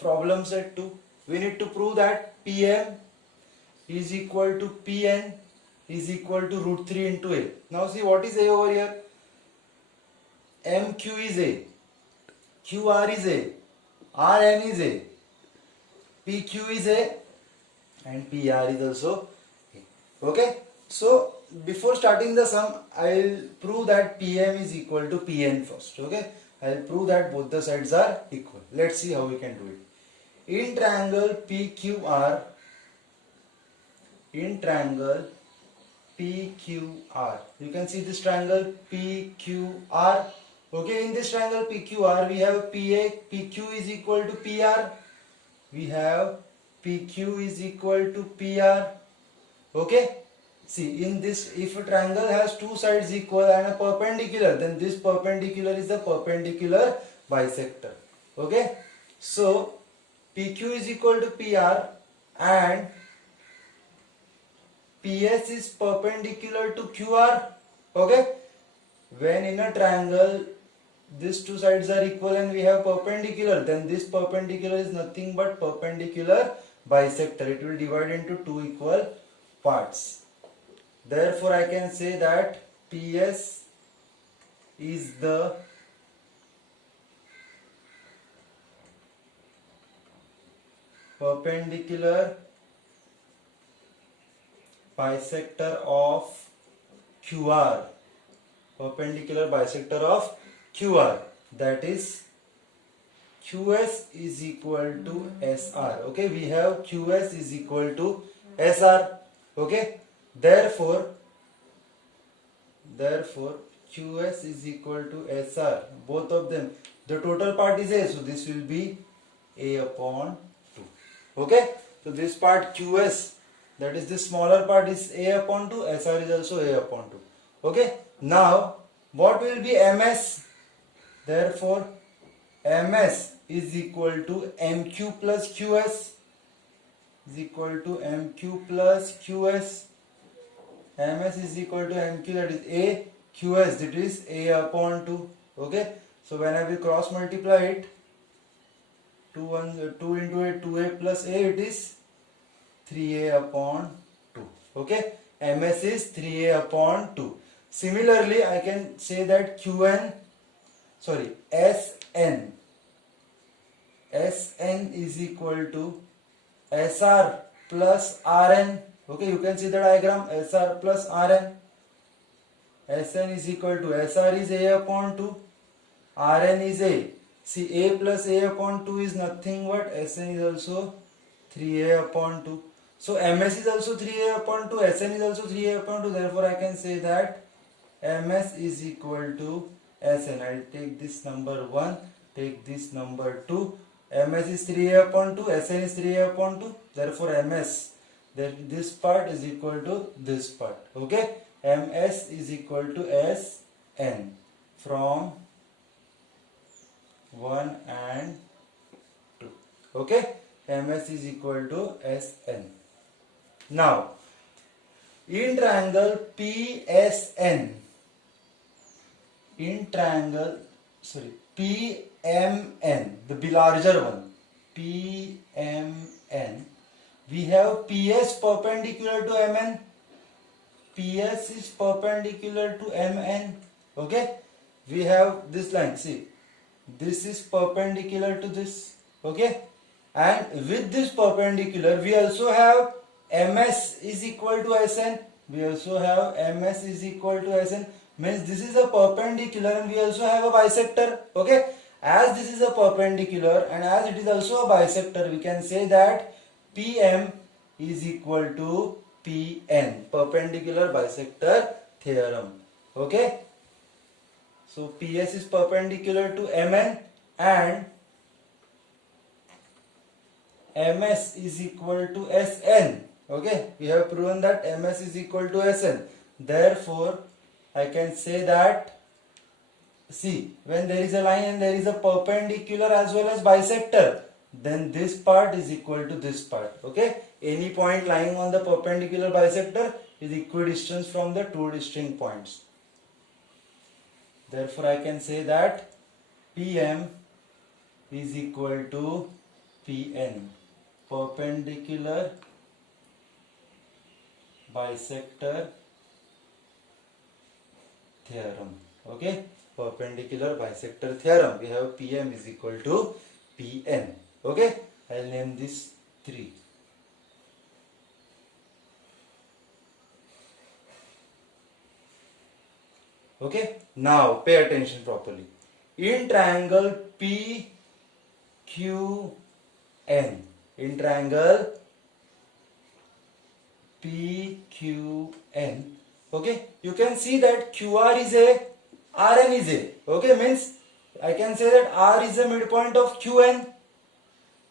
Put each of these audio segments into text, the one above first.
problem set 2. We need to prove that PM is equal to Pn is equal to root 3 into A. Now see what is A over here. MQ is A, QR is A, RN is A, PQ is A, and PR is also A. Okay. So before starting the sum, I will prove that PM is equal to Pn first. Okay. I will prove that both the sides are equal. Let's see how we can do it. In triangle PQR, you can see this triangle PQR. Okay, in this triangle PQR, we have PQ is equal to PR. We have PQ is equal to PR. Okay. See, in this, if a triangle has two sides equal and a perpendicular, then this perpendicular is the perpendicular bisector. Okay. So, PQ is equal to PR and PS is perpendicular to QR. Okay. When in a triangle, these two sides are equal and we have perpendicular, then this perpendicular is nothing but perpendicular bisector. It will divide into two equal parts. Therefore, I can say that PS is the perpendicular bisector of QR. Perpendicular bisector of QR. That is QS is equal to SR. Okay, we have QS is equal to SR. Okay. Therefore QS is equal to SR, both of them. The total part is A, so this will be A upon 2. Okay, so this part QS, that is this smaller part, is A upon 2, SR is also A upon 2. Okay, now what will be MS? Therefore MS is equal to MQ plus QS is equal to MQ plus QS. MS is equal to MQ, that is A, QS, that is A upon 2. Okay, so when I will cross multiply it, 2 into A, 2A plus A, it is 3A upon 2. Okay, MS is 3A upon 2. Similarly, I can say that SN is equal to SR plus RN. Okay, you can see the diagram, SR plus RN. SN is equal to SR is A upon 2, RN is A. See, A plus A upon 2 is nothing but SN is also 3A upon 2. So MS is also 3A upon 2, SN is also 3A upon 2. Therefore, I can say that MS is equal to SN. I will take this number 1, take this number 2. MS is 3A upon 2, SN is 3A upon 2. Therefore, MS, that this part is equal to this part. Okay, MS is equal to SN from 1 and 2. Okay, MS is equal to SN. Now, in triangle PMN, the larger one, PMN, we have PS perpendicular to MN. PS is perpendicular to MN. Okay, we have this line. See, this is perpendicular to this. Okay, and with this perpendicular, we also have MS is equal to SN. We also have MS is equal to SN. Means this is a perpendicular and we also have a bisector. Okay, as this is a perpendicular and as it is also a bisector, we can say that PM is equal to PN, perpendicular bisector theorem. Okay, so PS is perpendicular to MN and MS is equal to SN. Okay, we have proven that MS is equal to SN. Therefore, I can say that, see, when there is a line and there is a perpendicular as well as bisector, then this part is equal to this part. Okay, any point lying on the perpendicular bisector is equidistant from the two distinct points. Therefore, I can say that PM is equal to Pn, perpendicular bisector theorem. Okay, perpendicular bisector theorem. We have Pm is equal to Pn. Okay, I'll name this 3. Okay, now pay attention properly. In triangle PQN, in triangle PQN, okay, you can see that QR is a, RN is a, okay, means I can say that R is the midpoint of QN,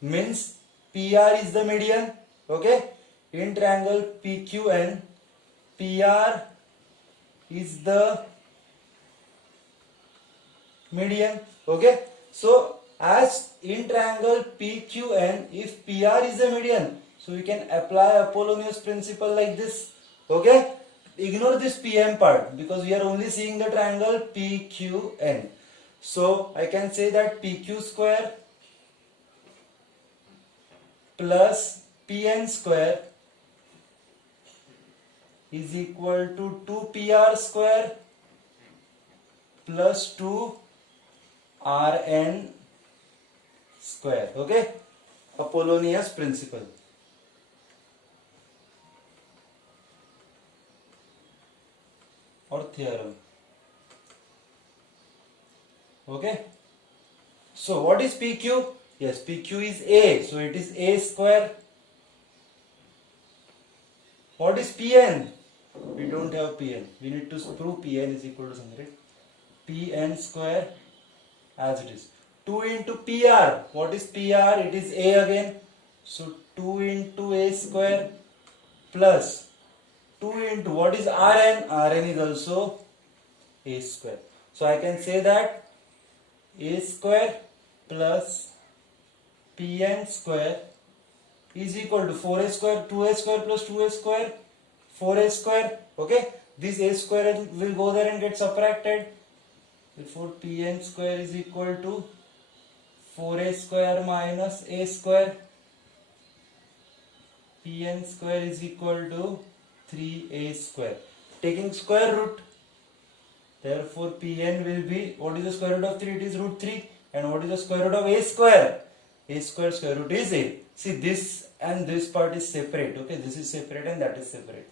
means PR is the median, okay. In triangle PQN, PR is the median, okay. So as in triangle PQN, if PR is the median, so we can apply Apollonius principle like this, okay. Ignore this PM part because we are only seeing the triangle PQN. So I can say that PQ square plus PN square is equal to 2PR square plus 2RN square, okay. Apollonius principle. Or theorem. Okay. So what is PQ? Yes, PQ is A. So it is A square. What is PN? We don't have PN. We need to prove PN is equal to something, right? PN square as it is. 2 into PR. What is PR? It is A again. So 2 into A square plus 2 into what is Rn? Rn is also A square. So I can say that A square plus Pn square is equal to 4A square, 2A square plus 2A square, 4A square. Okay, this A square will go there and get subtracted. Therefore Pn square is equal to 4A square minus A square. Pn square is equal to 3A square. Taking square root, therefore Pn will be, what is the square root of 3? It is root 3. And what is the square root of A square? A square square root is A. See, this and this part is separate. Okay, this is separate and that is separate.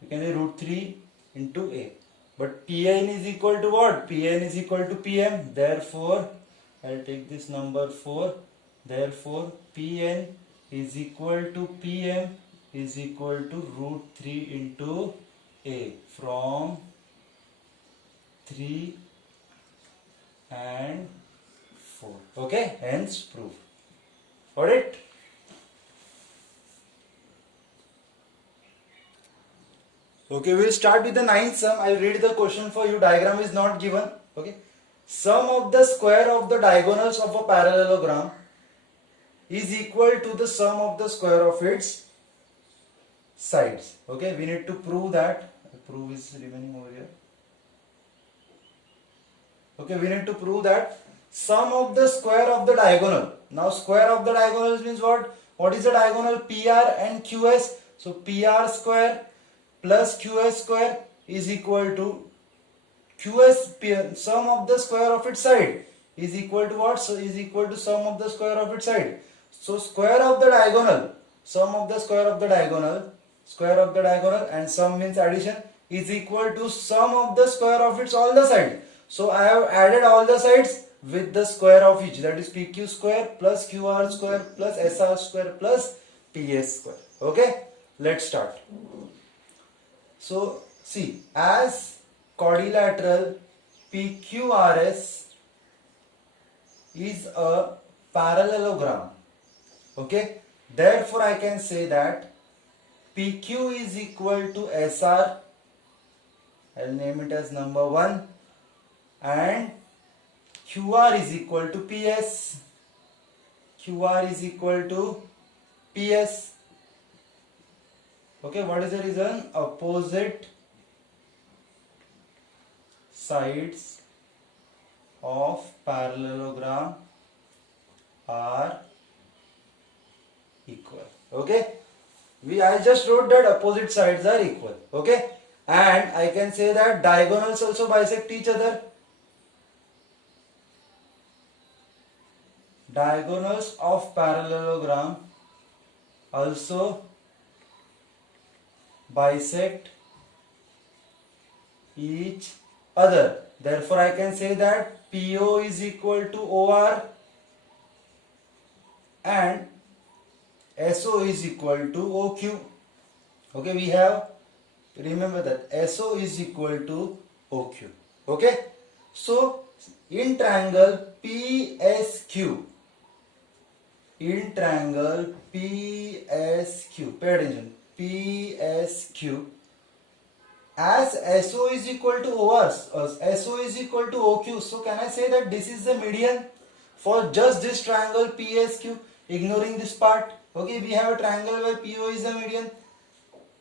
You can say root 3 into A. But Pn is equal to what? Pn is equal to Pm. Therefore, I'll take this number 4. Therefore, Pn is equal to Pm is equal to root 3 into A from 3 and 4. Okay, hence proof. Got it? Okay, we'll start with the ninth sum. I'll read the question for you. Diagram is not given. Okay. Sum of the square of the diagonals of a parallelogram is equal to the sum of the square of its sides. Okay, we need to prove that. Proof is remaining over here. Okay, we need to prove that sum of the square of the diagonal. Now square of the diagonals means what? What is the diagonal? PR and QS. So PR square plus QS square is equal to QS, sum of the square of its side is equal to what? So is equal to sum of the square of its side. So square of the diagonal, sum of the square of the diagonal, square of the diagonal, and sum means addition, is equal to sum of the square of its all the sides. So I have added all the sides with the square of each, that is PQ square plus QR square plus SR square plus PS square. Okay, let's start. So see, as quadrilateral PQRS is a parallelogram, okay, therefore I can say that PQ is equal to SR, I'll name it as number 1, and QR is equal to PS, QR is equal to PS. Okay, what is the reason? Opposite sides of parallelogram are Okay, I just wrote that opposite sides are equal. Okay, and I can say that diagonals also bisect each other. Diagonals of parallelogram also bisect each other. Therefore, I can say that PO is equal to OR and SO is equal to OQ. Okay, we have, remember that SO is equal to OQ. Okay, so in triangle PSQ, in triangle PSQ, pay attention, PSQ, as SO is equal to OR, SO is equal to OQ, so can I say that this is the median for just this triangle PSQ, ignoring this part? Okay, we have a triangle where PO is the median.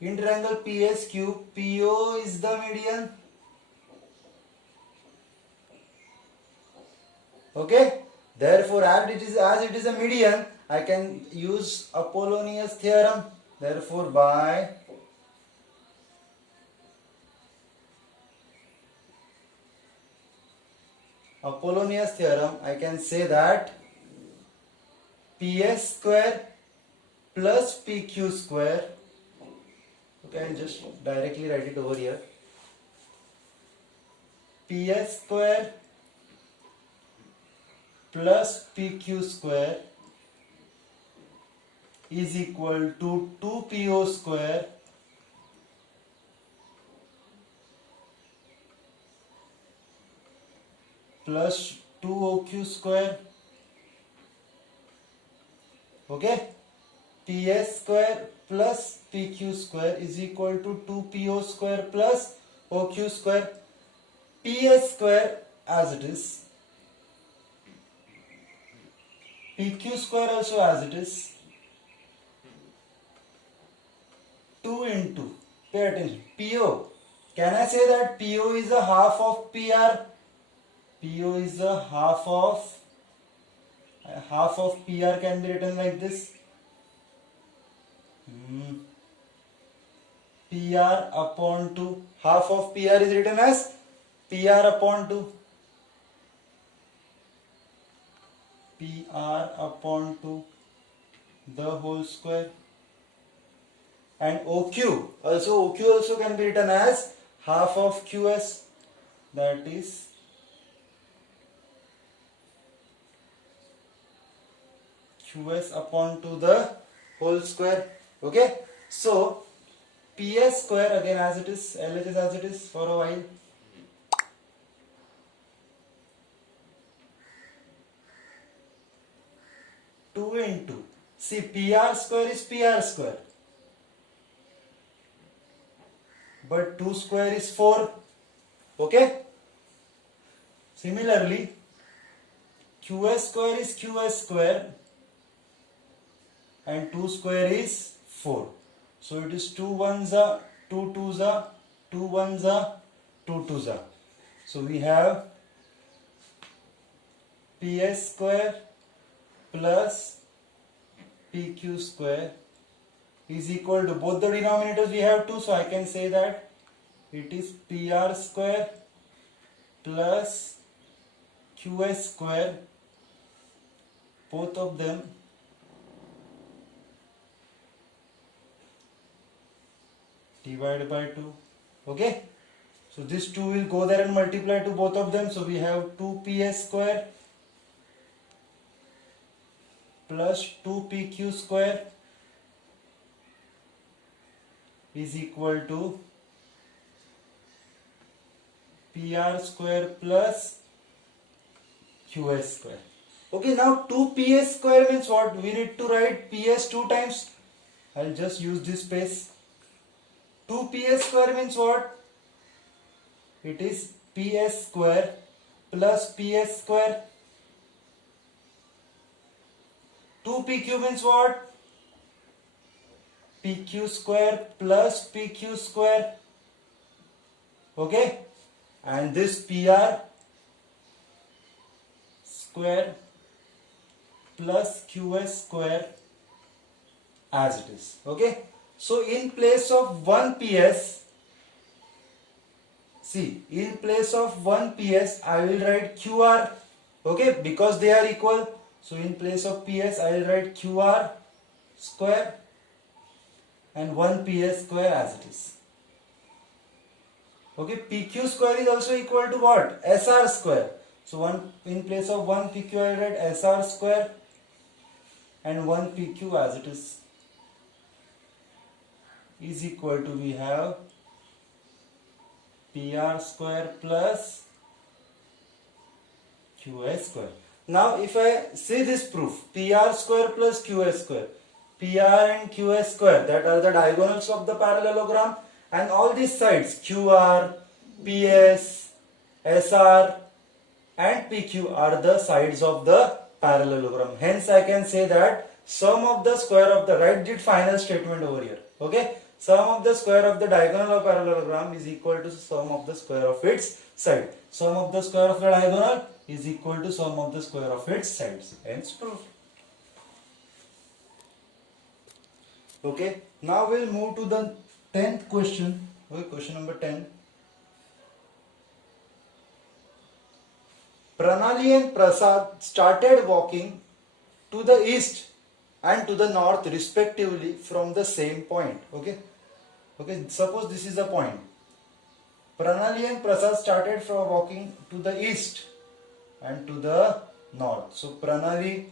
In triangle PSQ, PO is the median. Okay, therefore as it is a median, I can use Apollonius theorem. Therefore, by Apollonius theorem, I can say that PS square plus PQ square, okay, I'll just directly write it over here, PS square plus PQ square is equal to 2PO square plus 2OQ square. Okay, PS square plus PQ square is equal to 2PO square plus OQ square. PS square as it is, PQ square also as it is, 2 into, pay attention, PO. Can I say that PO is a half of PR? PO is a half of PR can be written like this. PR upon 2. Half of PR is written as PR upon 2. PR upon 2 the whole square. And OQ also can be written as half of QS, that is QS upon 2 the whole square. Okay, so PS square again as it is, LHS as it is for a while. Two into, see, PR square is PR square, but 2 square is 4. Okay, similarly QS square is QS square and 2 square is 4. So it is 2 ones are 2 twos are 2 ones are 2 twos are. So we have PS square plus PQ square is equal to, both the denominators we have 2, so I can say that it is PR square plus QS square, both of them divided by 2. Okay, so this 2 will go there and multiply to both of them, so we have 2 PS square plus 2 PQ square is equal to PR square plus QS square. Okay, now 2 PS square means what? We need to write PS 2 times. I'll just use this space. 2 PS square means what? It is PS square plus PS square. 2 PQ means what? PQ square plus PQ square. Okay, and this PR square plus QS square as it is. Okay, so in place of 1 ps, see, in place of 1 ps I will write qr. Okay, because they are equal, so in place of ps I will write qr square and 1 ps square as it is. Okay, pq square is also equal to what? Sr square. So one, in place of 1 pq I will write sr square and 1 pq as it is equal to, we have pr square plus qs square. Now if I see this proof, pr square plus qs square, pr and qs square, that are the diagonals of the parallelogram, and all these sides qr, ps, sr and pq are the sides of the parallelogram. Hence I can say that sum of the square of the, right, did final statement over here. Okay, sum of the square of the diagonal of parallelogram is equal to sum of the square of its side. Sum of the square of the diagonal is equal to sum of the square of its sides. Hence proved. Okay, now we'll move to the 10th question. Okay, question number 10. Pranali and Prasad started walking to the east and to the north respectively from the same point. Okay, okay, suppose this is the point. Pranali and Prasad started from walking to the east and to the north. So Pranali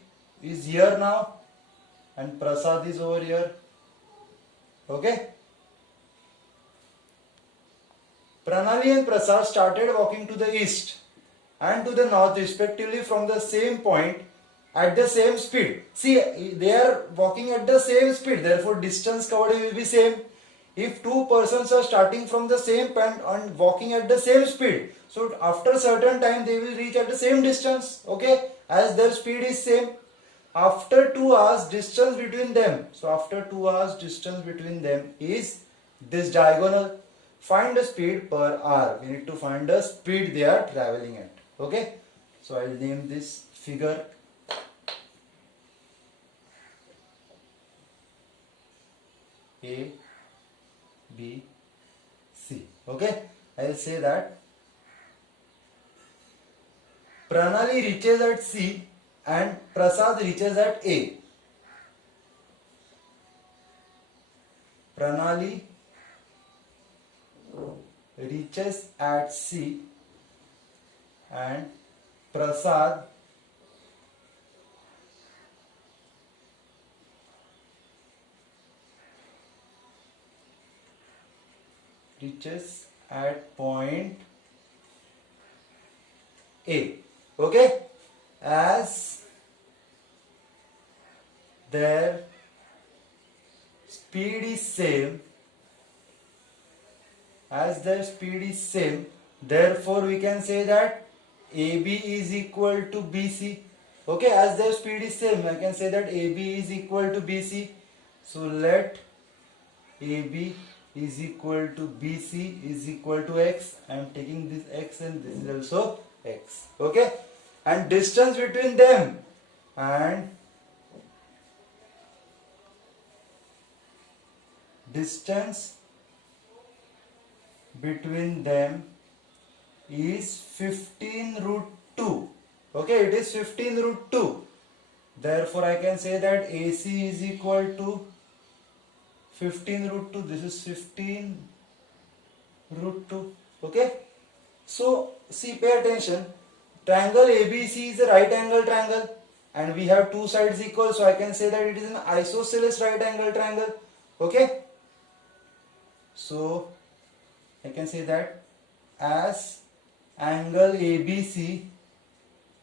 is here now and Prasad is over here. Okay, Pranali and Prasad started walking to the east and to the north respectively from the same point at the same speed. See, they are walking at the same speed, therefore distance covered will be same. If two persons are starting from the same point and walking at the same speed, so after a certain time they will reach at the same distance. Okay, as their speed is same. After 2 hours distance between them, so after 2 hours distance between them is this diagonal. Find the speed per hour. We need to find the speed they are traveling at. Okay, so I will name this figure A, B, C. Okay, I will say that Pranali reaches at C and Prasad reaches at A. Pranali reaches at C and Prasad reaches at point A. Okay, as their speed is same, therefore we can say that AB is equal to BC. Okay, as their speed is same, I can say that AB is equal to BC. So let AB is equal to BC is equal to X. I am taking this X and this is also X. Okay, and distance between them is 15 root 2. Okay, it is 15 root 2. Therefore, I can say that AC is equal to 15 root 2. This is 15 root 2. Okay. So, see, pay attention. Triangle ABC is a right angle triangle and we have two sides equal. So, I can say that it is an isosceles right angle triangle. Okay. So, I can say that as angle ABC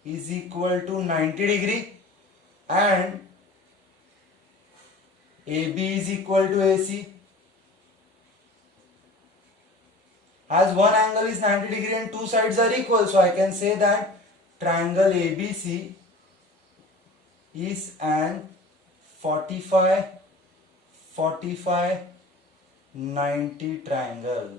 is equal to 90 degree and AB is equal to AC. As one angle is 90 degree and two sides are equal, so I can say that triangle ABC is an 45, 45, 90 triangle.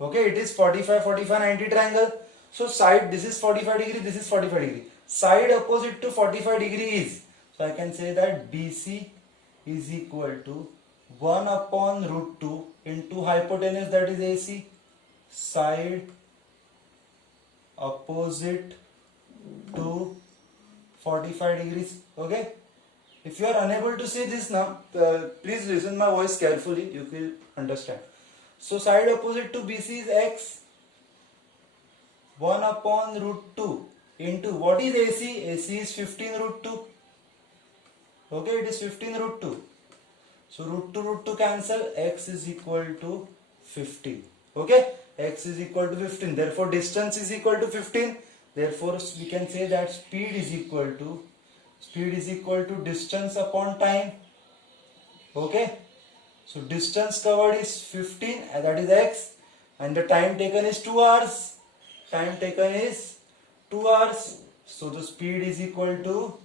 Okay, it is 45, 45, 90 triangle. So side, this is 45 degree, this is 45 degree. Side opposite to 45 degree is So I can say that BC is equal to 1 upon root 2 into hypotenuse, that is AC, side opposite to 45 degrees. Okay. If you are unable to see this now, please listen my voice carefully, you will understand. So side opposite to BC is X, 1 upon root 2 into, what is AC? AC is 15 root 2. Okay, it is 15 root 2. So root 2 cancel, X is equal to 15. Okay, X is equal to 15. Therefore distance is equal to 15. Therefore we can say that speed is equal to distance upon time. Okay, so distance covered is 15, and that is X, and the time taken is 2 hours. Time taken is 2 hours. So the speed is equal to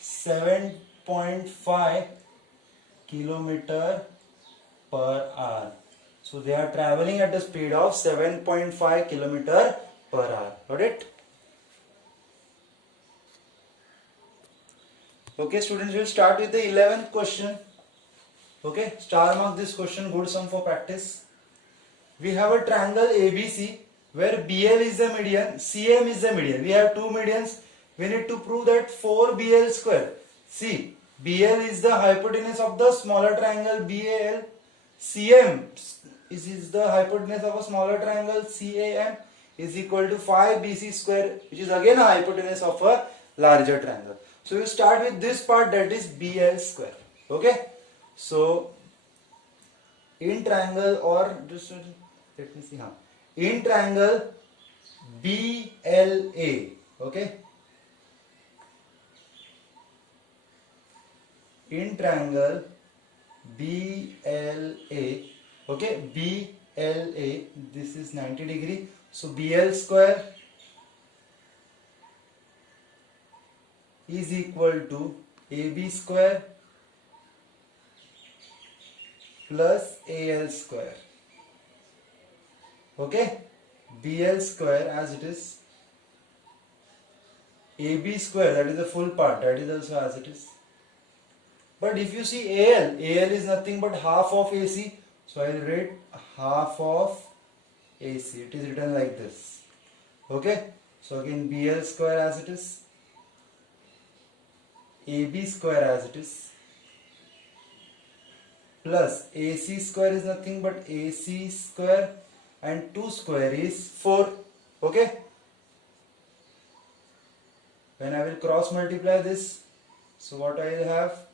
7.5 kilometer per hour. So they are traveling at the speed of 7.5 kilometer per hour. Got it? Okay, students, we will start with the 11th question. Okay, star mark this question, good sum for practice. We have a triangle ABC where BL is the median, CM is the median. We have two medians. We need to prove that 4BL square. See, BL is the hypotenuse of the smaller triangle BAL. CM is the hypotenuse of a smaller triangle CAM is equal to 5BC square, which is again a hypotenuse of a larger triangle. So we start with this part, that is BL square. Okay. So in triangle, or just let me see, in triangle BLA, okay, in triangle BLA, okay, BLA, this is 90 degree. So BL square is equal to AB square plus AL square. Okay, BL square as it is, AB square, that is the full part, that is also as it is. But if you see AL is nothing but half of AC. So I will write half of AC. It is written like this. Okay. So again BL square as it is, AB square as it is, plus AC square is nothing but AC square, and 2 square is 4. Okay. When I will cross multiply this, so what I will have,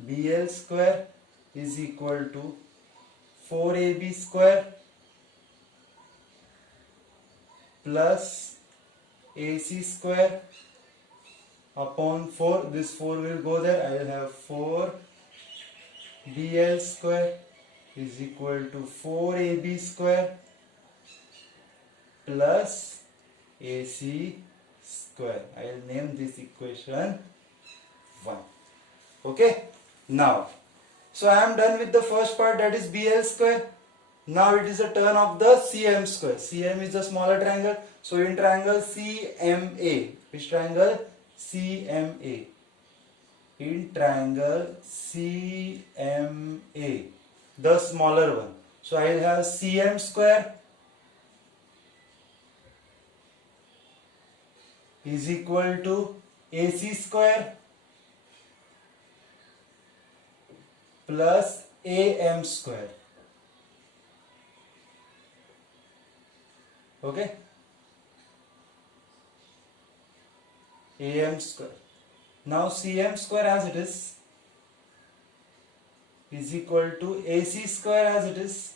BL square is equal to 4AB square plus AC square upon 4. This 4 will go there. I will have 4 BL square is equal to 4AB square plus AC square. I will name this equation 1. Okay. Now, so I am done with the first part, that is BL square. Now it is the turn of the CM square. CM is the smaller triangle. So in triangle CMA, which triangle? CMA. In triangle CMA, the smaller one. So I will have CM square is equal to AC square plus AM square. Okay. AM square. Now CM square as it is equal to AC square as it is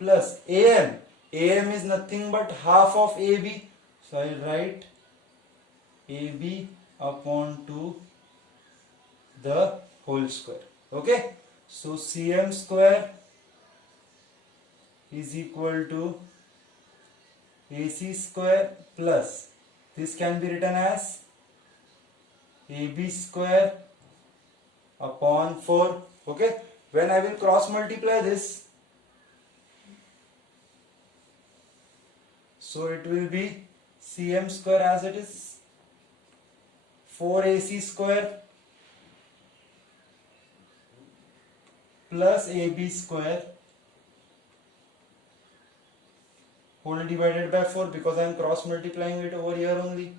plus AM. AM is nothing but half of AB. So I will write AB upon 2 the whole square. Okay. So CM square is equal to AC square plus, this can be written as AB square upon 4. Okay. When I will cross multiply this, so it will be cm square as it is, 4ac square plus ab square whole divided by 4, because I am cross multiplying it over here only.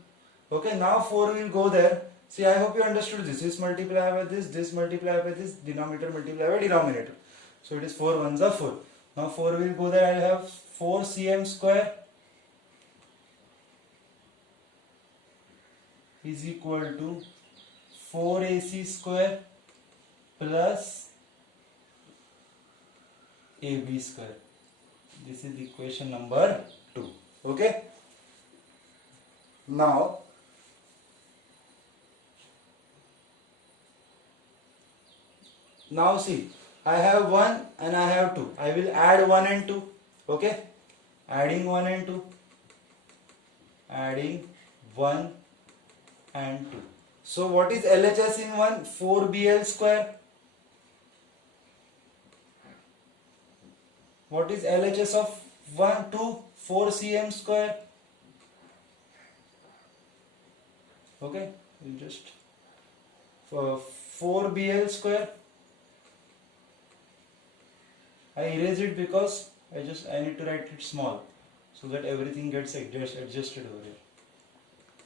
Okay, now 4 will go there. See, I hope you understood this. This multiply by this multiply by this, denominator multiply by denominator. So it is 4 ones are 4. Now 4 will go there. I will have 4 cm square is equal to 4 ac square plus ab square. This is equation number 2. Okay. Now see, I have 1 and I have 2. I will add 1 and 2. Okay. Adding 1 and 2. Adding 1 and 2. So what is LHS in 1? 4BL square. What is LHS of 1, 2? 4cm square. Okay, we'll just 4BL square. I erase it because I need to write it small so that everything gets adjusted over here.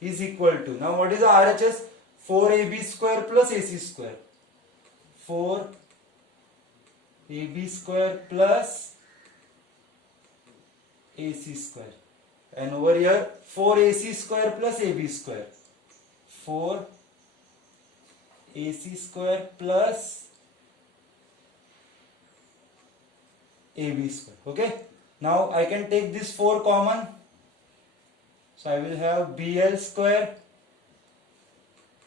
Is equal to, now what is the RHS? 4ab square plus ac square. 4ab square plus ac square, and over here 4ac square plus ab square. 4 ac square plus ab square. Okay, now I can take this 4 common, so I will have bl square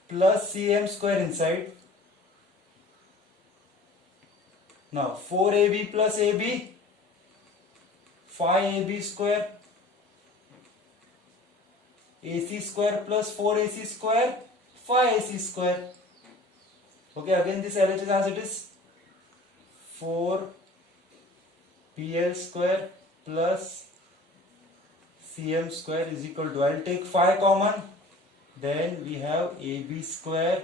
plus cm square inside. Now 4ab plus ab, 5ab square, ac square plus 4ac square, 5ac square. Okay, again this LHS as it is, 4bl square plus cm square is equal to, I will take 5 common, then we have ab square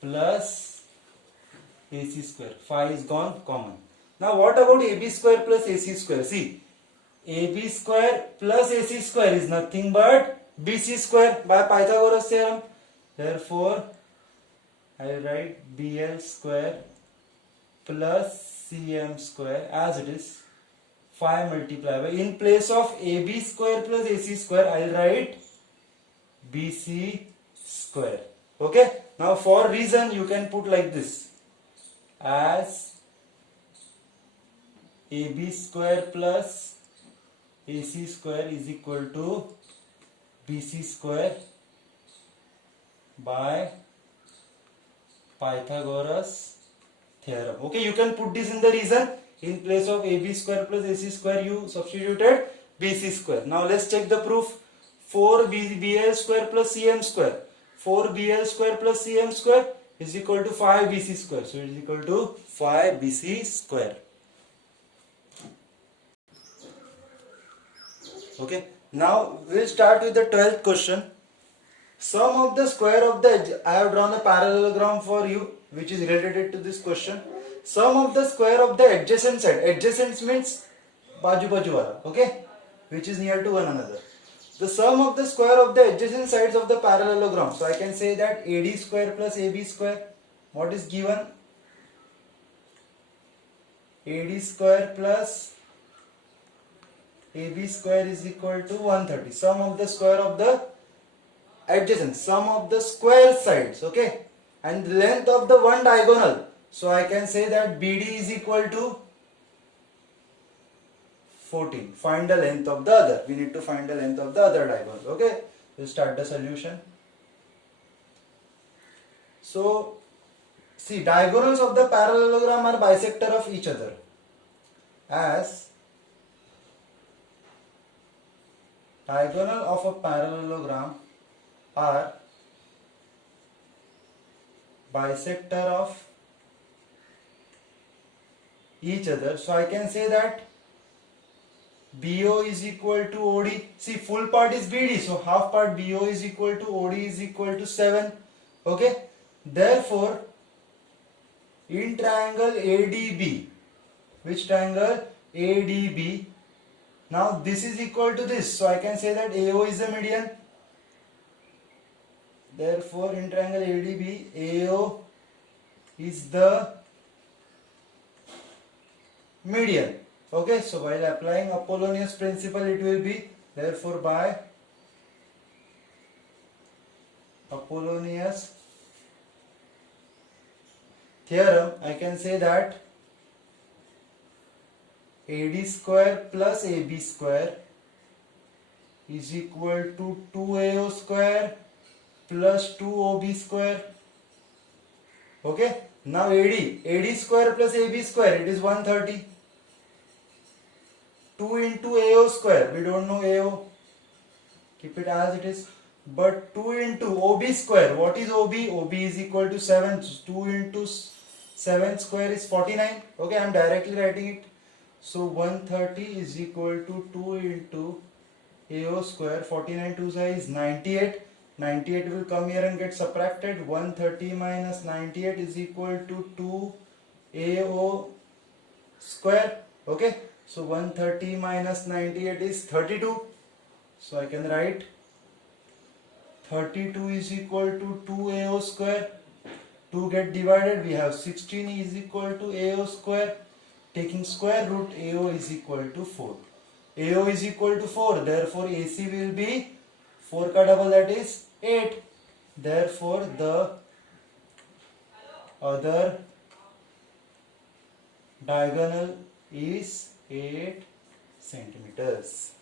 plus ac square. 5 is gone common. Now what about ab square plus ac square? See, ab square plus ac square is nothing but bc square by Pythagoras theorem. Therefore, I will write bl square plus cm square as it is, 5 multiplied by, in place of ab square plus ac square I will write bc square. Okay, now for reason you can put like this, as ab square plus ac square is equal to bc square by Pythagoras theorem. Okay, you can put this in the reason. In place of ab square plus ac square you substituted bc square. Now let's check the proof. 4bl square plus cm square. 4bl square plus cm square is equal to 5bc square. So it is equal to 5bc square. Okay, now we'll start with the 12th question. Sum of the square of the, I have drawn a parallelogram for you which is related to this question. Sum of the square of the adjacent side. Adjacent means baju wala, okay, which is near to one another. The sum of the square of the adjacent sides of the parallelogram. So I can say that AD square plus AB square. What is given? AD square plus AB square is equal to 130. Sum of the square of the adjacent, sum of the square sides, okay, and the length of the one diagonal. So I can say that BD is equal to 14. Find the length of the other. We need to find the length of the other diagonal. Okay, we'll start the solution. So see, diagonals of the parallelogram are bisector of each other, as diagonal of a parallelogram are bisector of each other. So I can say that BO is equal to OD. See, full part is BD, so half part BO is equal to OD is equal to 7. Okay. Therefore, in triangle ADB, which triangle? ADB. Now this is equal to this, so I can say that AO is the median. Therefore, in triangle ADB, AO is the median. Okay, so while applying Apollonius principle, it will be, therefore by Apollonius theorem, I can say that AD square plus AB square is equal to 2AO square plus 2OB square. Okay, now AD square plus AB square, it is 130. 2 into AO square, we don't know AO, keep it as it is. But 2 into OB square, what is OB? OB is equal to 7. 2 into 7 square is 49. Okay, I am directly writing it. So 130 is equal to 2 into AO square. 49 2 is 98. 98 will come here and get subtracted. 130 minus 98 is equal to 2 AO square. Okay, so 130 minus 98 is 32. So I can write 32 is equal to 2AO square. 2 get divided, we have 16 is equal to AO square. Taking square root, AO is equal to 4. AO is equal to 4, therefore AC will be 4 ka double, that is 8. Therefore the other diagonal is 8 centimeters.